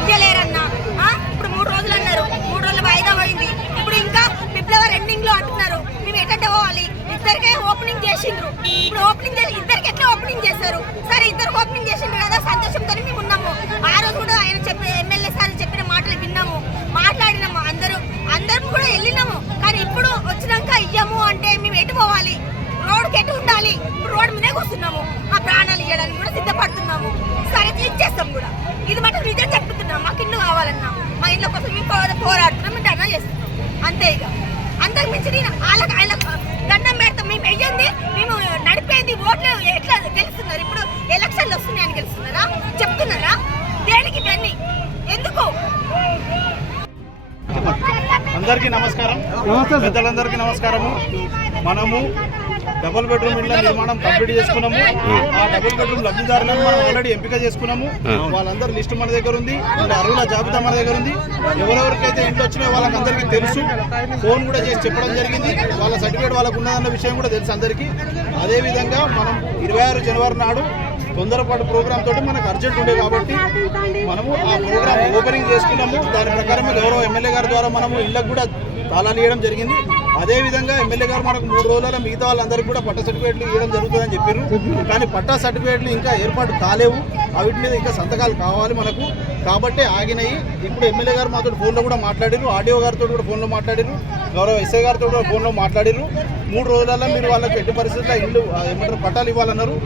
ఇయ్యలేరన్నా. ఇప్పుడు 3 రోజులు అన్నారు, 3 రోజులు వాయిదా పోయింది. ఇప్పుడు ఇంకా ఫిబ్రవరి ఎండింగ్ లో అంటున్నారు. మేము ఎట్లా పోవాలి? ఇద్దరికే ఓపెనింగ్ చేసిండ్రు. ఇప్పుడు ఓపెనింగ్ చేసి ఇద్దరికి ఎట్లా ఓపెనింగ్ చేశారు? సరే ఇద్దరికి ఓపెనింగ్ చేసిండ్రు కదా, సంతోషంతో మేము ఉన్నాము. ఆ రోజు కూడా ఆయన చెప్పిన ఎమ్మెల్యే సార్ చెప్పిన మాటలు విన్నాము, మాట్లాడినాము, అందరం కూడా వెళ్ళినాము. కానీ ఇప్పుడు వచ్చినాక ఇయ్యము అంటే మేము ఎటు పోవాలి? రోడ్డుకి ఎటు ఉండాలి? ఇప్పుడు రోడ్డు మీదే కూర్చున్నాము. మా ప్రాణాలు ఇవ్వడానికి కూడా సిద్ధపడుతున్నాము. సరే ఇచ్చేస్తాం కూడా. ఇది మటు నిజం చెప్తున్నాం. మాకు ఇల్లు కావాలన్నా, మా ఇళ్ళ కోసం మేము పోరాడుతున్నాం, మేము ధర్నా చేస్తున్నాం. అంతే. ఇక అంతకు మించి నేను ఆయన దండం పెడతాం. మేము వెయ్యింది, మేము నడిపేది ఓట్లు ఎట్లా గెలుస్తున్నారు? ఇప్పుడు ఎలక్షన్లు వస్తున్నాయని గెలుస్తున్నారా? చెప్తున్నారా? దేనికి ఇవన్నీ ఎందుకు? అందరికీ నమస్కారం. పెద్దలందరికీ నమస్కారము. మనము డబుల్ బెడ్రూమ్ ఇళ్ల నిర్మాణం కంప్లీట్ చేసుకున్నాము. ఆ డబుల్ బెడ్రూమ్ లబ్ధిదారులను మనం ఆల్రెడీ ఎంపిక చేసుకున్నాము. వాళ్ళందరి లిస్టు మన దగ్గర ఉంది, అర్హుల జాబితా మన దగ్గర ఉంది. ఎవరెవరికైతే ఇంట్లో వచ్చినాయో వాళ్ళందరికీ తెలుసు. ఫోన్ కూడా చేసి చెప్పడం జరిగింది. వాళ్ళ సర్టిఫికేట్ వాళ్ళకు ఉన్నదన్న విషయం కూడా తెలుసు అందరికీ. అదేవిధంగా మనం 26 జనవరి నాడు తొందరపాటు ప్రోగ్రామ్ తోటి మనకు అర్జెంట్ ఉండే కాబట్టి మనము ఆ ప్రోగ్రామ్ ఓపెనింగ్ చేసుకున్నాము. దాని ప్రకారమే గౌరవ ఎమ్మెల్యే గారి ద్వారా మనము ఇళ్ళకు కూడా తాళాలు ఇవ్వడం జరిగింది. అదేవిధంగా ఎమ్మెల్యే గారు మనకు 3 రోజుల మిగతా వాళ్ళందరికీ కూడా పట్టా సర్టిఫికేట్లు ఇవ్వడం జరుగుతుందని చెప్పారు. కానీ పట్టా సర్టిఫికేట్లు ఇంకా ఏర్పాటు కాలేవు. వీటి మీద ఇంకా సంతకాలు కావాలి మనకు, కాబట్టి ఆగినాయి. ఇప్పుడు ఎమ్మెల్యే గారు మాతో ఫోన్లో కూడా మాట్లాడారు, ఆడియో గారితో కూడా ఫోన్లో మాట్లాడారు, గౌరవ ఎస్ఐ గారితో కూడా ఫోన్లో మాట్లాడారు. 3 రోజులలో మీరు వాళ్ళకి ఎట్టి పరిస్థితుల్లో ఇల్లు ఏమంటారు పట్టాలు ఇవ్వాలన్నారు.